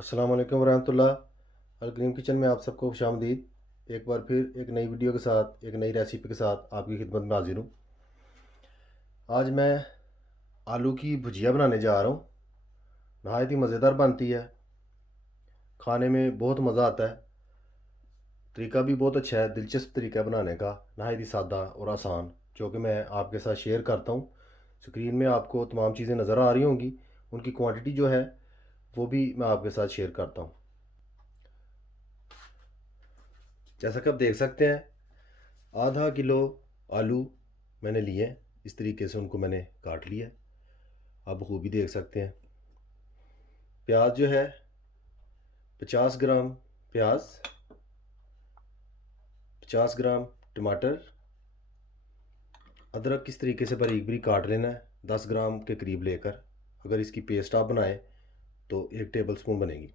अस्सलाम वालेकुम रहमतुल्लाह। अलकरीम किचन में आप सबको खुशामदीद। एक बार फिर एक नई वीडियो के साथ एक नई रेसिपी के साथ आपकी खिदमत में हाजिर हूँ। आज मैं आलू की भुजिया बनाने जा रहा हूँ। नहायत ही मज़ेदार बनती है, खाने में बहुत मज़ा आता है। तरीका भी बहुत अच्छा है, दिलचस्प तरीका है बनाने का, नहायत ही सादा और आसान, जो कि मैं आपके साथ शेयर करता हूँ। स्क्रीन में आपको तमाम चीज़ें नज़र आ रही होंगी, उनकी क्वांटिटी जो है वो भी मैं आपके साथ शेयर करता हूँ। जैसा कि आप देख सकते हैं, आधा किलो आलू मैंने लिए हैं। इस तरीके से उनको मैंने काट लिया है, आप बखूबी देख सकते हैं। प्याज जो है 50 ग्राम प्याज, 50 ग्राम टमाटर, अदरक किस तरीके से बारीक बारीक काट लेना है 10 ग्राम के करीब लेकर। अगर इसकी पेस्ट आप बनाएं तो 1 टेबल स्पून बनेगी।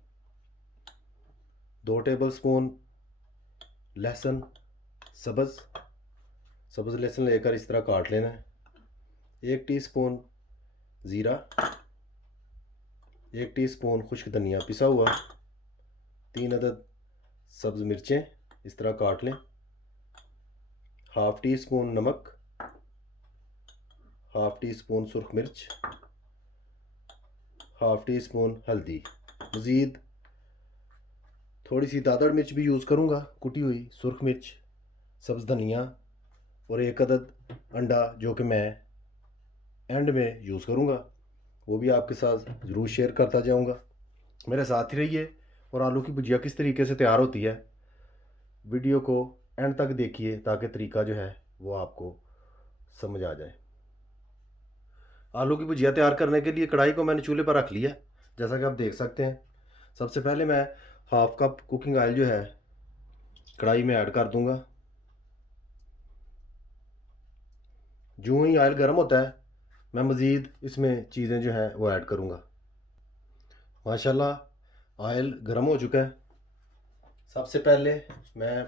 2 टेबल स्पून लहसुन, सब्ज़ लहसुन लेकर इस तरह काट लेना है। 1 टीस्पून ज़ीरा, 1 टीस्पून खुश्क धनिया पिसा हुआ, 3 अदद सब्ज़ मिर्चें इस तरह काट लें, हाफ़ टी स्पून नमक, हाफ़ टी स्पून सुरख मिर्च, हाफ़ टी स्पून हल्दी। मज़ीद थोड़ी सी दादड़ मिर्च भी यूज़ करूँगा, कुटी हुई सुरख मिर्च, सब्ज़ धनिया और 1 अदद अंडा, जो कि मैं एंड में यूज़ करूँगा। वो भी आपके साथ ज़रूर शेयर करता जाऊँगा। मेरे साथ ही रहिए और आलू की भुजिया किस तरीके से तैयार होती है वीडियो को एंड तक देखिए, ताकि तरीका जो है वो आपको समझ आ जाए। आलू की भुजिया तैयार करने के लिए कढ़ाई को मैंने चूल्हे पर रख लिया, जैसा कि आप देख सकते हैं। सबसे पहले मैं हाफ कप कुकिंग ऑयल जो है कढ़ाई में ऐड कर दूंगा। जो ही ऑयल गर्म होता है मैं मज़ीद इसमें चीज़ें जो हैं वो ऐड करूंगा। माशाल्लाह ऑयल गर्म हो चुका है। सबसे पहले मैं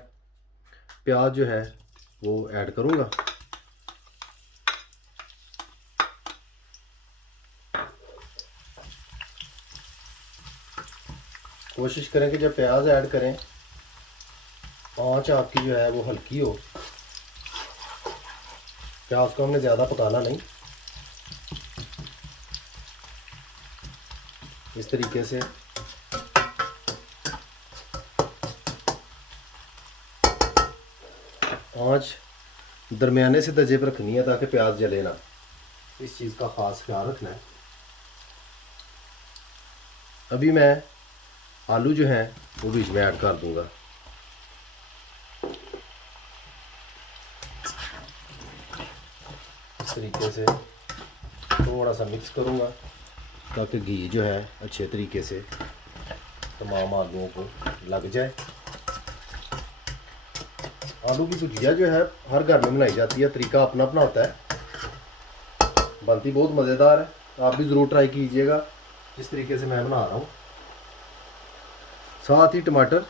प्याज जो है वो ऐड करूंगा। कोशिश करें कि जब प्याज ऐड करें आंच आपकी जो है वो हल्की हो। प्याज को हमने ज़्यादा पकाना नहीं, इस तरीके से आंच दरमियाने से दर्जे पर रखनी है ताकि प्याज जले ना। इस चीज़ का ख़ास ख्याल रखना है। अभी मैं आलू जो हैं वो बीच में ऐड कर दूंगा। इस तरीके से थोड़ा सा मिक्स करूंगा ताकि घी जो है अच्छे तरीके से तमाम आलूओं को लग जाए। आलू की भुजिया जो है हर घर में बनाई जाती है, तरीका अपना अपना होता है, बनती बहुत मज़ेदार है। आप भी ज़रूर ट्राई कीजिएगा जिस तरीके से मैं बना रहा हूँ। साथ ही टमाटर,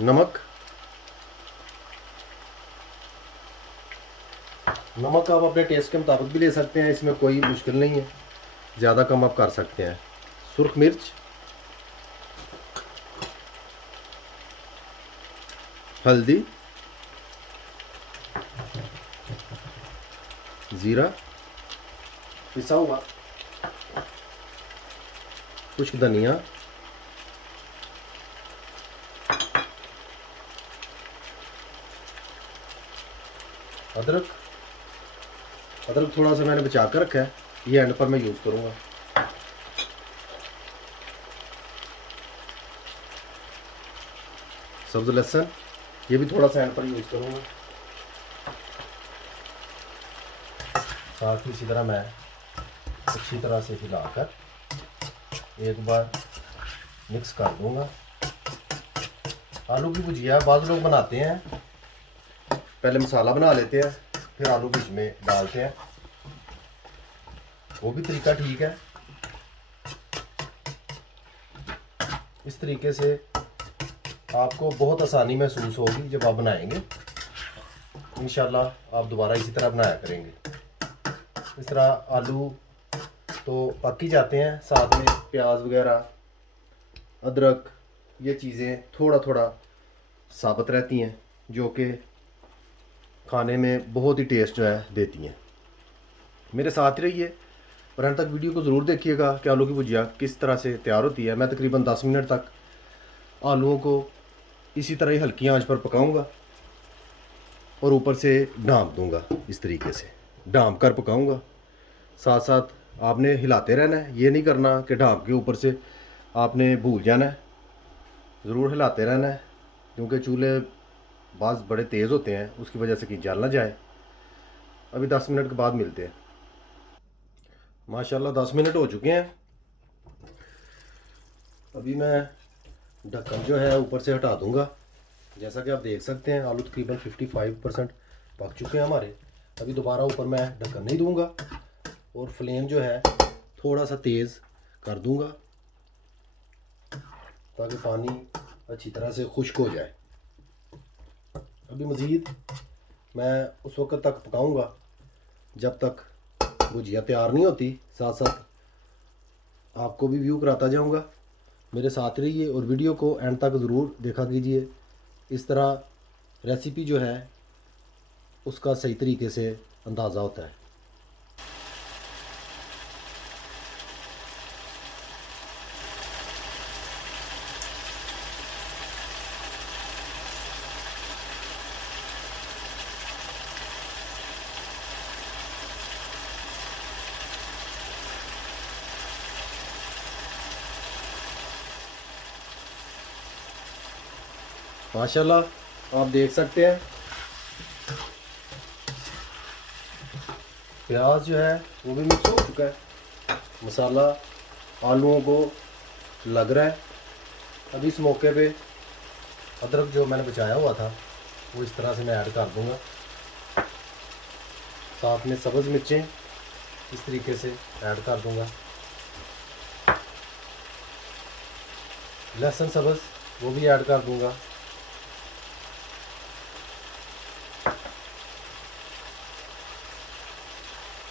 नमक आप अपने टेस्ट के मुताबिक भी ले सकते हैं, इसमें कोई मुश्किल नहीं है, ज़्यादा कम आप कर सकते हैं। सुरख मिर्च, हल्दी, ज़ीरा पिसा हुआ, खुश्क धनिया, अदरक थोड़ा सा मैंने बचा कर रखा है, ये एंड पर मैं यूज़ करूँगा। सब्ज़ लहसुन, ये भी थोड़ा सा एंड पर यूज़ करूँगा। साथ ही इसी तरह मैं अच्छी तरह से हिलाकर एक बार मिक्स कर दूँगा। आलू की भुजिया बाज़ लोग बनाते हैं, पहले मसाला बना लेते हैं फिर आलू बीच में डालते हैं, वो भी तरीका ठीक है। इस तरीके से आपको बहुत आसानी महसूस होगी जब आप बनाएंगे। इंशाल्लाह आप दोबारा इसी तरह बनाया करेंगे। इस तरह आलू तो पक ही जाते हैं, साथ में प्याज वगैरह, अदरक, ये चीज़ें थोड़ा थोड़ा साबुत रहती हैं, जो कि खाने में बहुत ही टेस्ट जो है देती हैं। मेरे साथ ही रहिए और अंत तक वीडियो को ज़रूर देखिएगा कि आलू की भुजिया किस तरह से तैयार होती है। मैं तकरीबन 10 मिनट तक आलूओं को इसी तरह ही हल्की आंच पर पकाऊंगा और ऊपर से ढाँप दूंगा। इस तरीके से ढाँप कर पकाऊंगा। साथ साथ आपने हिलाते रहना है, ये नहीं करना कि ढाँप के ऊपर से आपने भूल जाना है, ज़रूर हिलाते रहना है, क्योंकि चूल्हे बाज़ बड़े तेज़ होते हैं, उसकी वजह से कहीं जल ना जाए। अभी 10 मिनट के बाद मिलते हैं। माशाल्लाह 10 मिनट हो चुके हैं। अभी मैं ढक्कन जो है ऊपर से हटा दूंगा। जैसा कि आप देख सकते हैं आलू तकरीबन 55% पक चुके हैं हमारे। अभी दोबारा ऊपर मैं ढक्कन नहीं दूंगा और फ्लेम जो है थोड़ा सा तेज़ कर दूंगा, ताकि पानी अच्छी तरह से खुश्क हो जाए। अभी मज़ीद मैं उस वक्त तक पकाऊंगा जब तक भुजिया तैयार नहीं होती। साथ साथ आपको भी व्यू कराता जाऊंगा। मेरे साथ रहिए और वीडियो को एंड तक ज़रूर देखा कीजिए। इस तरह रेसिपी जो है उसका सही तरीके से अंदाज़ा होता है। माशाल्लाह आप देख सकते हैं प्याज जो है वो भी मिक्स हो चुका है, मसाला आलूओं को लग रहा है। अभी इस मौके पे अदरक जो मैंने बचाया हुआ था वो इस तरह से मैं ऐड कर दूंगा। साथ में सब्ज़ मिर्चें इस तरीके से ऐड कर दूंगा। लहसुन सब्ज़ वो भी ऐड कर दूंगा।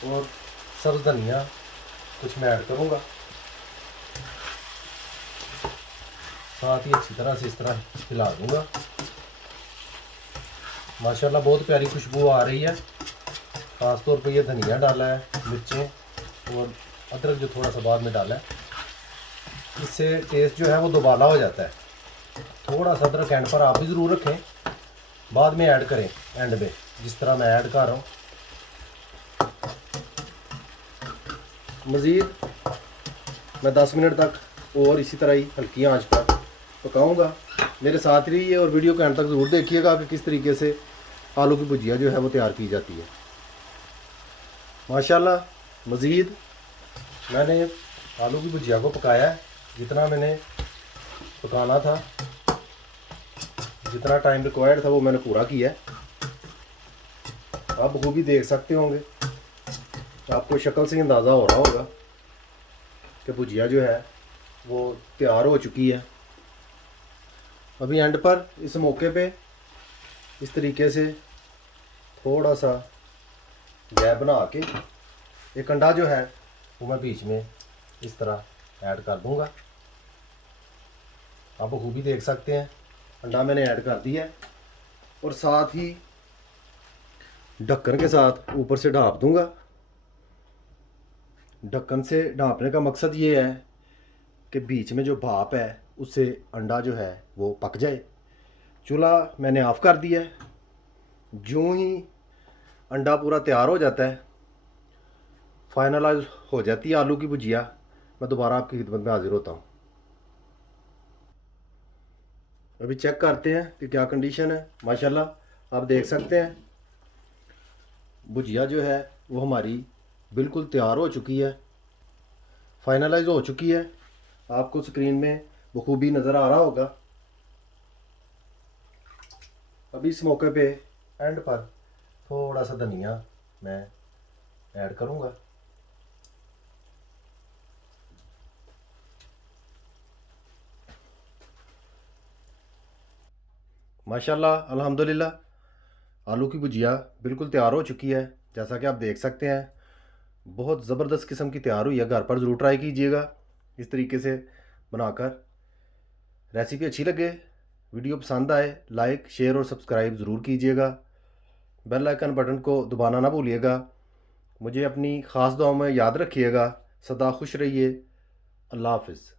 और सब्ज़ धनिया कुछ मैं ऐड करूँगा। साथ ही अच्छी तरह से इस तरह हिला दूँगा। माशाल्लाह बहुत प्यारी खुशबू आ रही है। ख़ास तौर पे ये धनिया डाला है, मिर्चें और अदरक जो थोड़ा सा बाद में डाला है, इससे टेस्ट जो है वो दोबाला हो जाता है। थोड़ा सा अदरक एंड पर आप भी ज़रूर रखें, बाद में ऐड करें एंड में, जिस तरह मैं ऐड कर रहा हूँ। मज़ीद मैं 10 मिनट तक और इसी तरह ही हल्की आंच पर पकाऊंगा। मेरे साथ रहिए और वीडियो को एंड तक ज़रूर देखिएगा कि किस तरीके से आलू की भुजिया जो है वो तैयार की जाती है। माशाल्लाह मज़ीद मैंने आलू की भुजिया को पकाया है जितना मैंने पकाना था, जितना टाइम रिक्वायर्ड था वो मैंने पूरा किया है। आप बखूबी देख सकते होंगे, आपको शक्ल से अंदाज़ा हो रहा होगा कि भुजिया जो है वो तैयार हो चुकी है। अभी एंड पर इस मौके पे इस तरीके से थोड़ा सा गैप बना के एक अंडा जो है वो मैं बीच में इस तरह ऐड कर दूंगा। आप बखूबी देख सकते हैं अंडा मैंने ऐड कर दिया है और साथ ही ढक्कन के साथ ऊपर से ढाँप दूंगा। ढक्कन से ढाँपने का मकसद ये है कि बीच में जो भाप है उससे अंडा जो है वो पक जाए। चूल्हा मैंने ऑफ़ कर दिया है। जो ही अंडा पूरा तैयार हो जाता है, फाइनलाइज हो जाती है आलू की भुजिया, मैं दोबारा आपकी खिदमत में हाजिर होता हूँ। अभी चेक करते हैं कि क्या कंडीशन है। माशाल्लाह आप देख सकते हैं भुजिया जो है वो हमारी बिल्कुल तैयार हो चुकी है, फाइनलाइज हो चुकी है। आपको स्क्रीन में बखूबी नज़र आ रहा होगा। अभी इस मौके पे एंड पर थोड़ा सा धनिया मैं ऐड करूँगा। माशाल्लाह अल्हम्दुलिल्लाह आलू की भुजिया बिल्कुल तैयार हो चुकी है, जैसा कि आप देख सकते हैं। बहुत ज़बरदस्त किस्म की तैयार हुई है। घर पर ज़रूर ट्राई कीजिएगा इस तरीके से बनाकर। रेसिपी अच्छी लगे, वीडियो पसंद आए, लाइक शेयर और सब्सक्राइब ज़रूर कीजिएगा। बेल आइकन बटन को दबाना ना भूलिएगा। मुझे अपनी ख़ास दुआओं में याद रखिएगा। सदा खुश रहिए। अल्लाह हाफ़िज़।